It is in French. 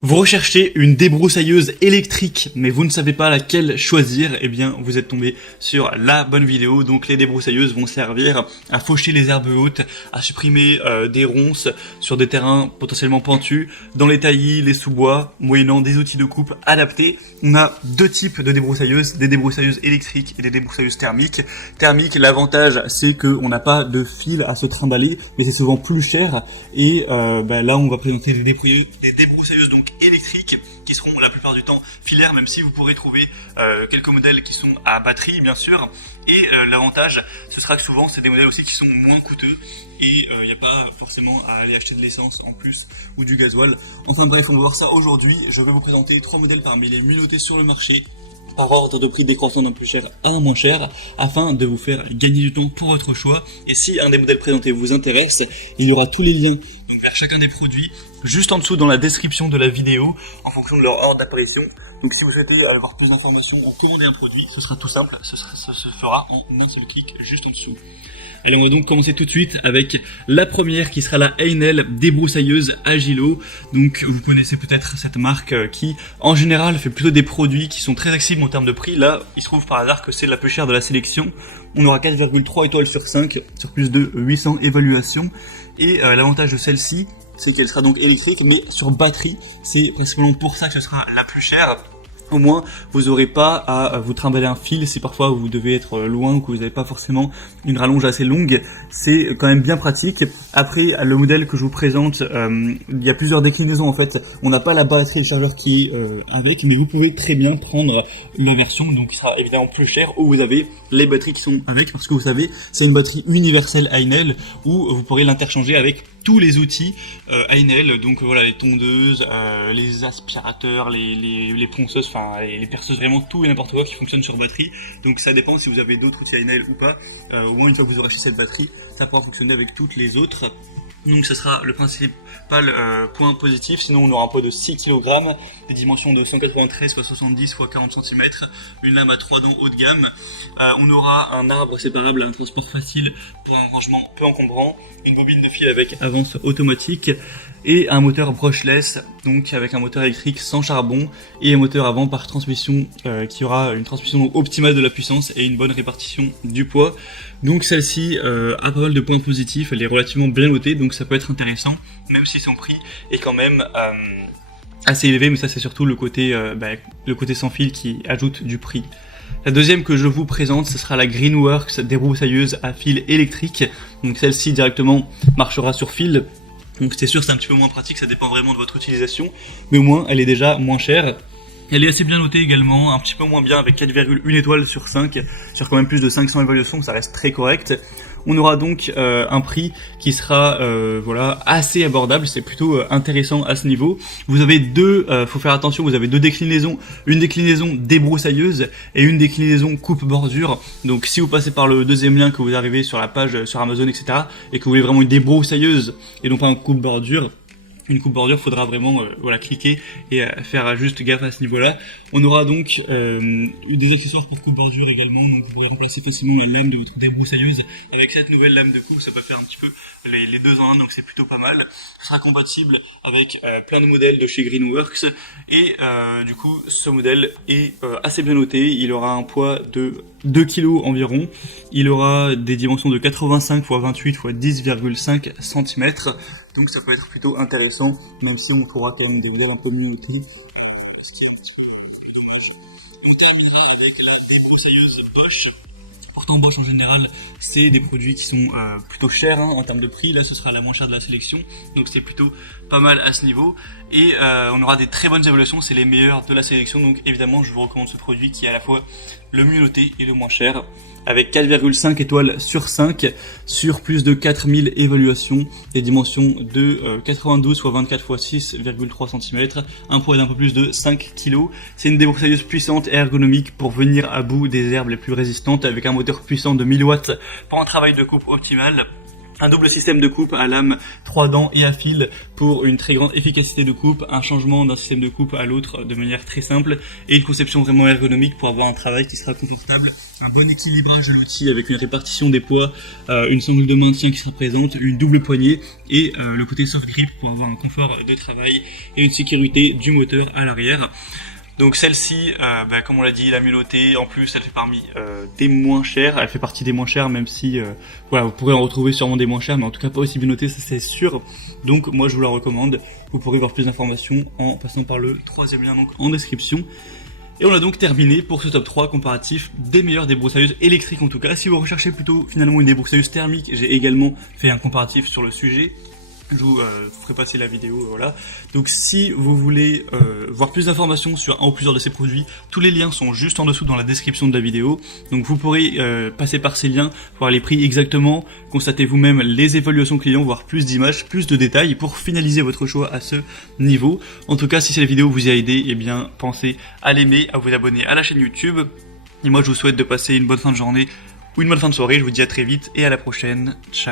Vous recherchez une débroussailleuse électrique, mais vous ne savez pas laquelle choisir, eh bien vous êtes tombé sur la bonne vidéo. Donc les débroussailleuses vont servir à faucher les herbes hautes, à supprimer des ronces sur des terrains potentiellement pentus, dans les taillis, les sous-bois, moyennant des outils de coupe adaptés. On a deux types de débroussailleuses, des débroussailleuses électriques et des débroussailleuses thermiques. Thermique, l'avantage c'est qu'on n'a pas de fil à se trimballer, mais c'est souvent plus cher. Et là on va présenter des débroussailleuses donc électriques qui seront la plupart du temps filaires, même si vous pourrez trouver quelques modèles qui sont à batterie bien sûr. Et l'avantage ce sera que souvent c'est des modèles aussi qui sont moins coûteux et il n'y a pas forcément à aller acheter de l'essence en plus ou du gasoil. Enfin bref, on va voir ça aujourd'hui. Je vais vous présenter trois modèles parmi les mieux notés sur le marché par ordre de prix décroissant d'un plus cher à un moins cher, afin de vous faire gagner du temps pour votre choix. Et si un des modèles présentés vous intéresse, il y aura tous les liens donc vers chacun des produits juste en dessous dans la description de la vidéo en fonction de leur ordre d'apparition. Donc si vous souhaitez avoir plus d'informations ou commander un produit, ce sera tout simple, ça se fera en un seul clic juste en dessous. Allez, on va donc commencer tout de suite avec la première qui sera la Heinel débroussailleuse Agilo. Donc vous connaissez peut-être cette marque qui en général fait plutôt des produits qui sont très accessibles en termes de prix. Là, il se trouve par hasard que c'est la plus chère de la sélection. On aura 4,3 étoiles sur 5 sur plus de 800 évaluations. Et l'avantage de celle-ci, c'est qu'elle sera donc électrique mais sur batterie. C'est principalement pour ça que ce sera la plus chère. Au moins, vous n'aurez pas à vous trimballer un fil si parfois vous devez être loin ou que vous n'avez pas forcément une rallonge assez longue. C'est quand même bien pratique. Après, le modèle que je vous présente, il y a plusieurs déclinaisons en fait. On n'a pas la batterie et le chargeur qui est avec, mais vous pouvez très bien prendre la version donc qui sera évidemment plus chère où vous avez les batteries qui sont avec, parce que vous savez, c'est une batterie universelle Heinel où vous pourrez l'interchanger avec tous les outils Heinel, donc voilà, les tondeuses, les aspirateurs, les ponceuses, enfin les perceuses, vraiment tout et n'importe quoi qui fonctionne sur batterie. Donc ça dépend si vous avez d'autres outils Heinel ou pas. Au moins une fois que vous aurez acheté cette batterie, ça pourra fonctionner avec toutes les autres. Donc ce sera le principal point positif. Sinon on aura un poids de 6 kg, des dimensions de 193 x 70 x 40 cm, une lame à 3 dents haut de gamme. On aura un arbre séparable, un transport facile pour un rangement peu encombrant, une bobine de fil avec avance automatique et un moteur brushless, donc avec un moteur électrique sans charbon et un moteur avant par transmission qui aura une transmission optimale de la puissance et une bonne répartition du poids. Donc celle-ci a pas mal de points positifs, elle est relativement bien notée, donc ça peut être intéressant, même si son prix est quand même assez élevé, mais ça c'est surtout le côté sans fil qui ajoute du prix. La deuxième que je vous présente, ce sera la Greenworks débroussailleuse à fil électrique. Donc celle-ci directement marchera sur fil. Donc c'est sûr, c'est un petit peu moins pratique, ça dépend vraiment de votre utilisation, mais au moins elle est déjà moins chère. Elle est assez bien notée également, un petit peu moins bien avec 4,1 étoiles sur 5, sur quand même plus de 500 évaluations, ça reste très correct. On aura donc un prix qui sera assez abordable, c'est plutôt intéressant à ce niveau. Vous avez faut faire attention, vous avez deux déclinaisons, une déclinaison débroussailleuse et une déclinaison coupe bordure. Donc si vous passez par le deuxième lien que vous arrivez sur la page sur Amazon, etc. et que vous voulez vraiment une débroussailleuse et non pas une coupe bordure, faudra vraiment cliquer et faire juste gaffe à ce niveau-là. On aura donc des accessoires pour coupe-bordure également, donc vous pourrez remplacer facilement la lame de votre débroussailleuse avec cette nouvelle lame de coupe, ça peut faire un petit peu les deux en un, donc c'est plutôt pas mal. Ce sera compatible avec plein de modèles de chez Greenworks et du coup ce modèle est assez bien noté. Il aura un poids de 2 kg environ, il aura des dimensions de 85 x 28 x 10,5 cm. Donc ça peut être plutôt intéressant, même si on trouvera quand même des modèles un peu mieux notés, ce qui est un petit peu dommage. On terminera avec la débroussailleuse Bosch. Pourtant Bosch en général, c'est des produits qui sont plutôt chers en termes de prix. Là ce sera la moins chère de la sélection, donc c'est plutôt pas mal à ce niveau. Et on aura des très bonnes évaluations, c'est les meilleurs de la sélection, donc évidemment je vous recommande ce produit qui est à la fois le mieux noté et le moins cher, avec 4,5 étoiles sur 5 sur plus de 4000 évaluations, des dimensions de 92 x 24 x 6,3 cm, un poids d'un peu plus de 5 kg. C'est une débroussailleuse puissante et ergonomique pour venir à bout des herbes les plus résistantes, avec un moteur puissant de 1000 watts pour un travail de coupe optimal. Un double système de coupe à lame, 3 dents et à fil pour une très grande efficacité de coupe, un changement d'un système de coupe à l'autre de manière très simple et une conception vraiment ergonomique pour avoir un travail qui sera confortable, un bon équilibrage de l'outil avec une répartition des poids, une sangle de maintien qui sera présente, une double poignée et le côté soft grip pour avoir un confort de travail et une sécurité du moteur à l'arrière. Donc celle-ci, comme on l'a dit, la mulotée, en plus elle fait parmi des moins chères, elle fait partie des moins chères même si voilà, vous pourrez en retrouver sûrement des moins chères mais en tout cas pas aussi bien notées, ça c'est sûr. Donc moi je vous la recommande, vous pourrez voir plus d'informations en passant par le troisième lien donc en description. Et on a donc terminé pour ce top 3 comparatif des meilleures débroussailleuses électriques en tout cas. Si vous recherchez plutôt finalement une débroussailleuse thermique, j'ai également fait un comparatif sur le sujet. Je vous ferai passer la vidéo, voilà. Donc si vous voulez voir plus d'informations sur un ou plusieurs de ces produits, tous les liens sont juste en dessous dans la description de la vidéo. Donc vous pourrez passer par ces liens, voir les prix exactement, constater vous-même les évaluations clients, voir plus d'images, plus de détails pour finaliser votre choix à ce niveau. En tout cas, si cette vidéo vous a aidé, eh bien pensez à l'aimer, à vous abonner à la chaîne YouTube. Et moi je vous souhaite de passer une bonne fin de journée ou une bonne fin de soirée. Je vous dis à très vite et à la prochaine. Ciao.